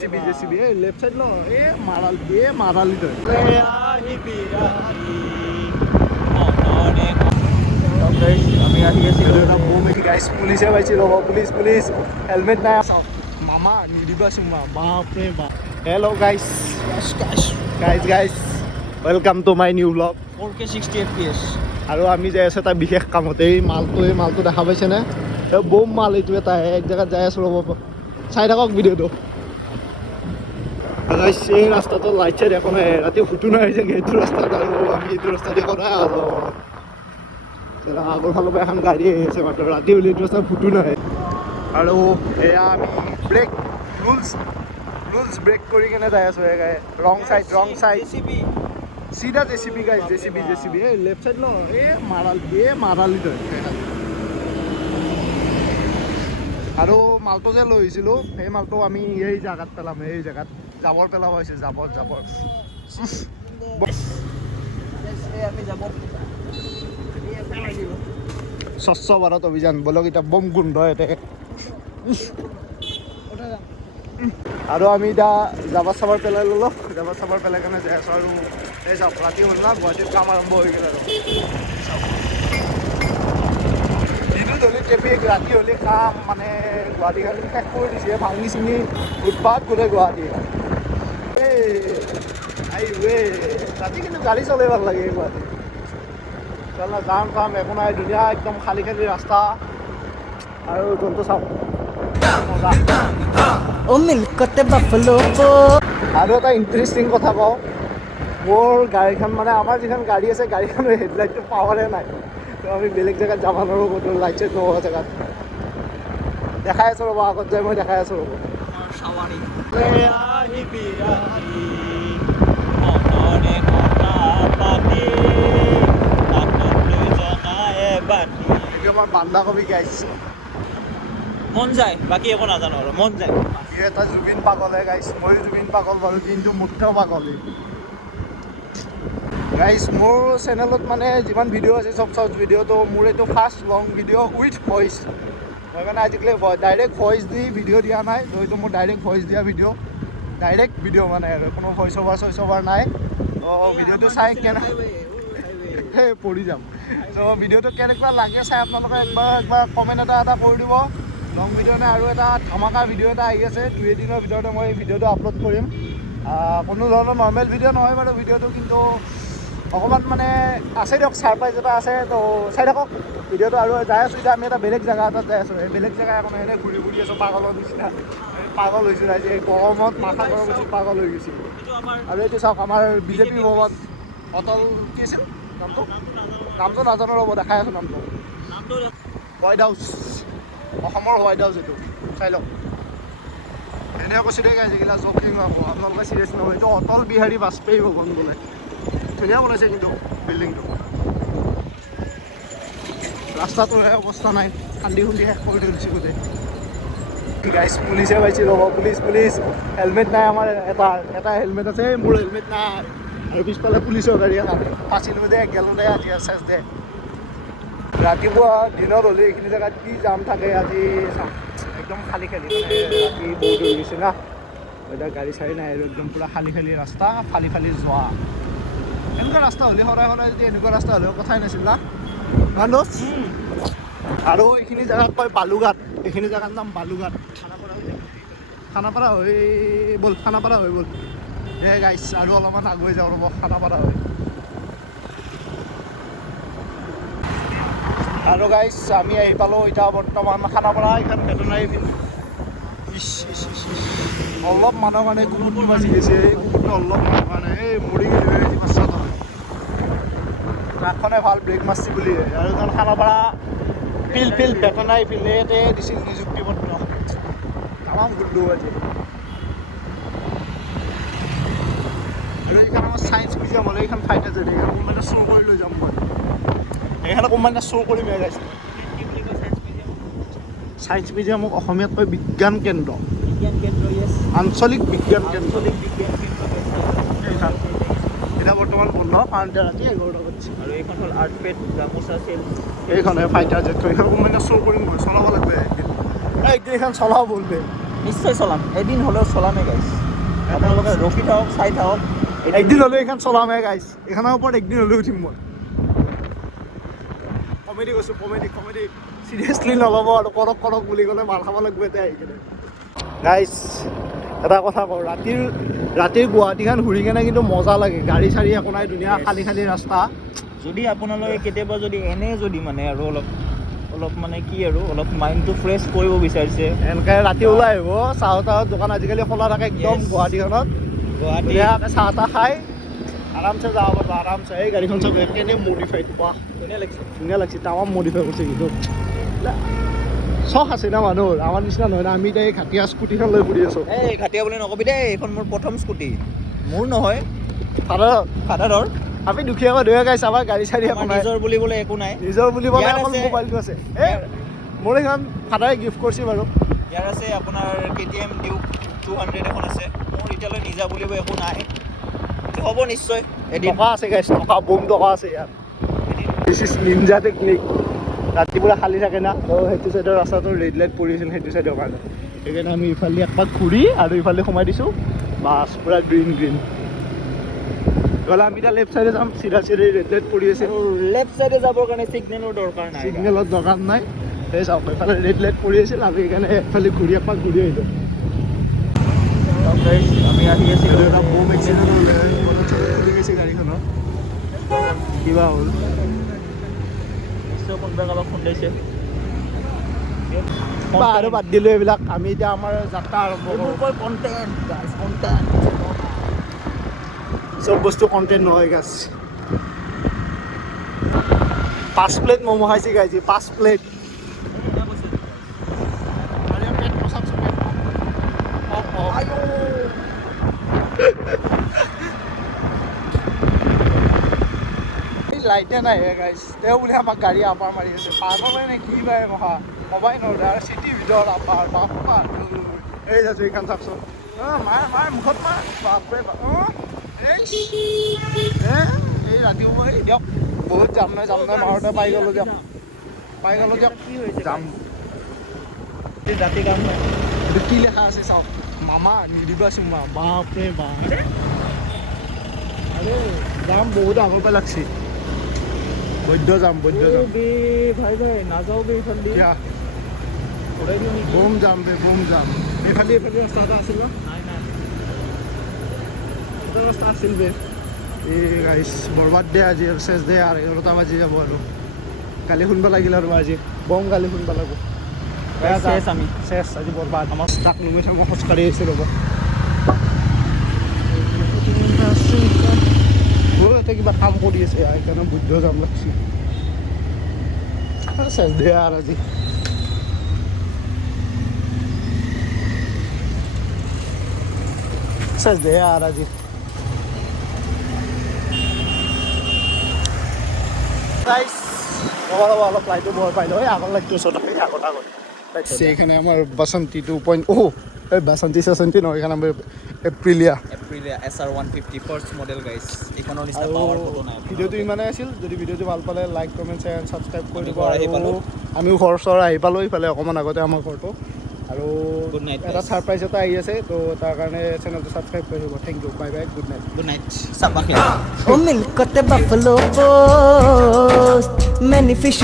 JCB left side lo marali to guys আমি আহি আছি এটা বোম এটি গাইস পুলিশে পাইছি রব পুলিশ হেলমেট নাই মামা নিদিবা সুমা বাপরে বাপ hello guys welcome to my new blog 4K 60 fps আৰু আমি যাই আছো এটা বিশেষ কামতে এই মালটো দেখা পাইছে না বোম মাল এইটো এটা এক জায়গাত যাই আছো ৰব চাই থাকক ভিডিঅ'টো এই ৰাস্তাটো লাইট চাইড এখন ৰাতি ফুটো নাই যে এইটো ৰাস্তাত আৰু আমি এইটো ৰাস্তাত এখন আগৰ ফালৰ পৰা এখন গাড়ী আহিছে মাত্ৰ ৰাতি হ'লে এইটো ৰাস্তাত ফুটো নাই আৰু এয়া আমি ৰুলছ ব্ৰেক কৰি কেনে যাই আছো ৰং চাইড চিধা জেচিবি গাইছ জেচিবি এই লেফট চাইড ল মাৰালি তই আৰু মালটো যে লৈ আহিছিলোঁ সেই মালটো আমি এই জেগাত পেলাম এই জেগাত জাবৰ পেলাব হৈছে জাবৰ স্বচ্ছ ভাৰত অভিযান বলক এতিয়া বম গোন্ধ ইয়াতে আৰু আমি এতিয়া জাবৰ চাবৰ পেলাই ল'লোঁ জাবৰ চাবৰ পেলাই কেনে যাই আছোঁ আৰু এই চাওক ৰাতি হ'ল না গুৱাহাটীত কাম আৰম্ভ হৈ গ'ল আৰু দিনটো ধৰি ট্ৰেফিক ৰাতি হ'লে কাম মানে গুৱাহাটীখন শেষ কৰি দিছে ভাঙি চিঙি উৎপাত গোটেই গুৱাহাটী ৰাতি কিন্তু গাড়ী চলাই ভাল লাগে এই গুৱাহাটী চল না কাম একো নাই ধুনীয়া একদম খালী ৰাস্তা আৰু যোনটো চাওক আৰু এটা ইণ্টাৰেষ্টিং কথা কওঁ মোৰ গাড়ীখন মানে আমাৰ যিখন গাড়ী আছে গাড়ীখনৰ হেডলাইটটো পাৱাৰে নাই তো আমি বেলেগ জেগাত যাব নোৱাৰোঁ ক'তো লাইট চাইট নোহোৱা জেগাত দেখাই আছোঁ ৰ'ব আগত যাই মই দেখাই আছোঁ ৰ'ব আমাৰ বান্ধাকবি গাইছে মন যায় বাকী একো নাজানো আৰু মন যায় এটা জুবিন পাগলে গাইছ মই জুবিন পাগল বাৰু কিন্তু মুখ্য পাগলে গাইছ মোৰ চেনেলত মানে যিমান ভিডিঅ' আছে চব শৰ্ট ভিডিঅ' তো মোৰ এইটো first long video' with voice মই মানে আজিকালি ডাইৰেক্ট ভইচ দি ভিডিঅ' দিয়া নাই তো এইটো মোৰ ডাইৰেক্ট ভইচ দিয়া ডাইৰেক্ট ভিডিঅ' মানে আৰু কোনো ভইচ অভাৰ নাই তো ভিডিঅ'টো চাই কেনে পৰি যাম তো ভিডিঅ'টো কেনেকুৱা লাগে চাই আপোনালোকে একবাৰ কমেণ্ট এটা কৰি দিব লং ভিডিঅ' নাই আৰু এটা ধামাকা ভিডিঅ' এটা আহি আছে 2 দিনৰ ভিতৰতে মই ভিডিঅ'টো আপলোড কৰিম কোনো ধৰণৰ নৰ্মেল ভিডিঅ' নহয় বাৰু ভিডিঅ'টো কিন্তু অকণমান মানে আছে দিয়ক ছাৰপ্ৰাইজ এটা আছে তো চাই থাকক ভিডিঅ'টো আৰু যাই আছোঁ এতিয়া আমি এটা বেলেগ জেগা এটাত যাই আছোঁ এই বেলেগ জেগা এখন এনেই ঘূৰি আছোঁ পাগলৰ নিচিনা পাগল হৈছোঁ আজি এই গৰমত মাথা গৰম হৈছোঁ পাগল হৈ গৈছোঁ আৰু এইটো চাওক আমাৰ বিজেপি ভৱন অটল কি আছিল নামটো নাজানো ৰ'ব দেখাই আছোঁ নামটো হোৱাইট হাউচ অসমৰ হোৱাইট হাউচ এইটো চাই লওক এনেই কৈছোঁ দেই গাইজ এইগিলা জকিং আকৌ আপোনালোকে চিৰিয়াছ নহয় এইটো অটল বিহাৰী বাজপেয়ী ভৱন বোলে ধুনীয়া বনাইছে কিন্তু বিল্ডিংটো ৰাস্তাটোৰ অৱস্থা নাই খান্দি শেষ কৰি ধৰিছে গোটেই গাইজ পুলিচে পাইছে ৰ'ব পুলিচ হেলমেট নাই আমাৰ এটা হেলমেট আছে মোৰ হেলমেট নাই আৰু পিছফালে পুলিচৰ গাড়ী এখন ফাঁচিলোঁ দে গেলোঁ দে আজি চেচ দে ৰাতিপুৱা দিনত হ'লে এইখিনি জেগাত কি জাম থাকে আজি চাম একদম খালী মানে ৰাতি বহুত হৈ গৈছে না এতিয়া গাড়ী চাড়ী নাই আৰু একদম পূৰা খালী ৰাস্তা ফালি যোৱা এনেকুৱা ৰাস্তা হ'লে সদায় যদি এনেকুৱা ৰাস্তা হ'লেও কথাই নাছিল না মানুহ আৰু এইখিনি জেগাত কয় বালুঘাট এইখিনি জেগাৰ নাম বালুঘাট খানাপাৰা হৈ ব'ল গাইছ আৰু অলপমান আগুৱাই যাওঁ ৰ'ব খানাপাৰা হৈ আৰু গাইছ আমি আহি পালোঁ এতিয়া বৰ্তমান খানাপাৰা এইখন ভেটেনাৰী অলপ মানুহৰ কাৰণে কুকুৰটো বাচি গৈছে এই কুকুৰটো অলপ মানুহৰ কাৰণে এই মৰি গৈছে বাচ্চাটো ট্ৰাকখনে ভাল ব্ৰেক মাৰছি বুলি আৰু এইখন খানাপাৰা ফিল্ড ভেটেনাৰী ফিল্ড ইয়াতে দিছিল নিযুক্তি পত্ৰ তামাম গুল্লু আজি আৰু এইখন আমাৰ ছায়েন্স মিউজিয়াম হ'লে এইখন ঠাইত আছে এইখন কোনোবাই শ্ব' কৰি লৈ যাম মই এইখানে কোনোবাই শ্ব' কৰি মেলি আছে ছায়েন্স মিউজিয়ামক অসমীয়াত কয় বিজ্ঞান কেন্দ্ৰ আঞ্চলিক বিজ্ঞান কেন্দ্ৰ এতিয়া বৰ্তমান বন্ধ কাৰণ এতিয়া ৰাতি 11টা বাজিছে আৰু এইখন হ'ল আৰ্ট পেড গামোচা চেল এইখনে ফাইটাৰ জেটখন এইখন কোনোবাই শ্ব' কৰিম মই চলাব লাগবে একদিন এইখন চলাব বলবে নিশ্চয় চলাম, এদিন হ'লেও চলামেই গাইছ। আপোনালোকে ৰখি থাকক, চাই থাকক। একদিন হ'লেও এইখন চলামহে গাইছ, এইখনৰ ওপৰত একদিন হ'লেও উঠিম মই। কমেডি কৈছোঁ, কমেডি চিৰিয়াছলি নল'ব আৰু কৰক বুলি ক'লে মাৰ খাব লাগিব এতিয়া আহি কিনে। গাইছ এটা কথা কওঁ, ৰাতিৰ গুৱাহাটীখন ঘূৰি কেনে কিন্তু মজা লাগে। গাড়ী চাড়ী একো নাই, ধুনীয়া খালী ৰাস্তা। যদি আপোনালোকে কেতিয়াবা যদি এনেই যদি মানে আৰু অলপ মানে কি আৰু অলপ মাইণ্ডটো ফ্ৰেছ কৰিব বিচাৰিছে, এনেকৈ ৰাতি ওলাই আহিব, চাহ দোকান আজিকালি খোলা থাকে একদম গুৱাহাটীখনত। গুৱাহাটী ধুনীয়াকৈ চাহ তাহ খাই আৰামছে যাব পাৰিব, আৰামছে। এই গাড়ীখন চব কেনে মডিফাইড, বাহ ধুনীয়া লাগিছে। তামাম মডিফাই কৰিছে কিন্তু চখ আছে না মানুহৰ, আমাৰ নিচিনা নহয় না। আমি এতিয়া এই ঘাটিয়া স্কুটিখন লৈ ঘূৰি আছোঁ। এই ঘাটিয়া বুলি নকবি দেই, এইখন মোৰ প্ৰথম স্কুটি। মোৰ নহয়, ফাদাৰৰ। আমি দুখীয়া মানুহে গাইছে, আমাৰ গাড়ী চাড়ী একো নাই, নিজৰ বুলিবলৈ একো নাই। নিজৰ বুলিবলৈ ইয়াৰ অকল আছে- মোবাইলটো আছে। এই মোৰ এইখন ফাদাৰে গিফ্ট কৰিছে বাৰু। ইয়াৰ আছে আপোনাৰ KTM Duke 200 এখন আছে। মোৰ এতিয়ালৈ নিজা বুলিব একো নাই, হ'ব নিশ্চয় এদিন। টকা আছে গাইছ, বুম টকা আছে ইয়াত। This is Ninja technique. ৰাতিপুৱা খালী থাকে না, তো সেইটো চাইডৰ ৰাস্তাটো ৰেড লাইট পৰি আছিল সেইটো চাইডৰ কাৰণে। সেইকাৰণে আমি ইফালে একপাক ঘূৰি আৰু ইফালে সোমাই দিছোঁ, বাছ পূৰা গ্ৰীণ। গ'লে আমি এতিয়া লেফ্ট চাইডে যাম, চিধা ৰেড লাইট পৰি আছে। লেফ্ট চাইডে যাবৰ কাৰণে ছিগনেলৰ দৰকাৰ নাই। ছিগনেলৰ দৰকাৰ নাই। সেই চাওক এইফালে ৰেড লাইট পৰি আছিল, আমি সেইকাৰণে এফালে একপাক ঘূৰি আহিলোঁ। আমি আহি আছিলোঁ, এটা বম এক্সিডেণ্ট হ'লে খুলি গৈছে গাড়ীখনৰ, কিবা হ'ল নিশ্চয় কোনোবাই কাৰোবাক খুন্দাইছে। আৰু বাদ দিলোঁ এইবিলাক। আমি এতিয়া আমাৰ যাত্ৰা আৰম্ভ কৰোঁ। কণ্টেণ্ট চব বস্তু কণ্টেণ্ট নহয় গাছ। 5 প্লেট ম'ম' খাইছে গাইছে, 5 প্লেট। লাইটে নাই গাইছ, তেওঁ বোলে আমাক গাড়ী আপাৰ মাৰি আছে। পাৰ্কৰ মানে কি বাই মহা মবাই নৰ্দে আৰু চিটিৰ ভিতৰত আপাৰ বাপা। এই যাইছোঁ এইখন চাওকচোন, মাৰ মুখত মাৰ, বাপৰে বাপ। এই ৰাতিপুৱা দিয়ক, বহুত যাম নাই মাৰতে পাই গ'লোঁ দিয়ক। কি হৈছে যাম। ৰাতি কাম নাই। এইটো কি লেখা আছে চাওক, মামা নিদিবা চুমা, বাপৰে বাপ। আৰে যাম বহুত আগৰ পৰা লাগছে, বৈদ্য যাম। ভাই নাযাওঁ বে এইখন দি। কিয়া ঘূৰাই দিওঁ নেকি? বুম যাম এইফালে ৰাস্তা এটা আছিল ন, নাই এটা ৰাস্তা আছিল বে। এই গাইছ বৰবাদ দে আজি আৰু চেছ দে আৰু 11টা বাজি যাব আৰু গালি শুনবা লাগিল আৰু আজি বম গালি শুনবা লাগিব। চেছ আমি চেছ আজি বৰবাদ। আমাৰ তাক নুমি থাকোঁ, খোজকাঢ়ি আহিছোঁ ৰ'ব। এতিয়া কিবা কাম কৰি আছে, সেইকাৰণে বুদ্ধ যাম লাগছি। চেছ দে আৰু আজি চেছ দে আৰু আজি। অলপ লাইটো বৰ পাই লওঁ, আগৰ লাইটটো ওচৰত সেই আগত এইখানে আমাৰ বাসন্তী 2.0, এই বাসন্তী নহয়, এইখানে আমাৰ এপ্ৰিলিয়া SR150 ফাৰ্ষ্ট মডেল গাইছ। এইখনৰ নিচিনা আৰু পাৱাৰ ফটো নাই। ভিডিঅ'টো ইমানেই আছিল। যদি ভিডিঅ'টো ভাল পালে লাইক কমেণ্ট শ্বেয়াৰ ছাবস্ক্ৰাইব কৰি দিব। ঘৰ আহি আৰু পালোঁ। আমিও ঘৰ চৰ আহি পালোঁ, ইফালে অকণমান আগতে আমাৰ ঘৰটো। আৰু Good night, এটা guys. ছাৰপ্ৰাইজ এটা আহি আছে, তো তাৰ কাৰণে চেনেলটো ছাবস্ক্ৰাইব কৰি দিব। Thank you, bye bye, good night. Good night, চাবাহ। O milk got the buffalo post, many fish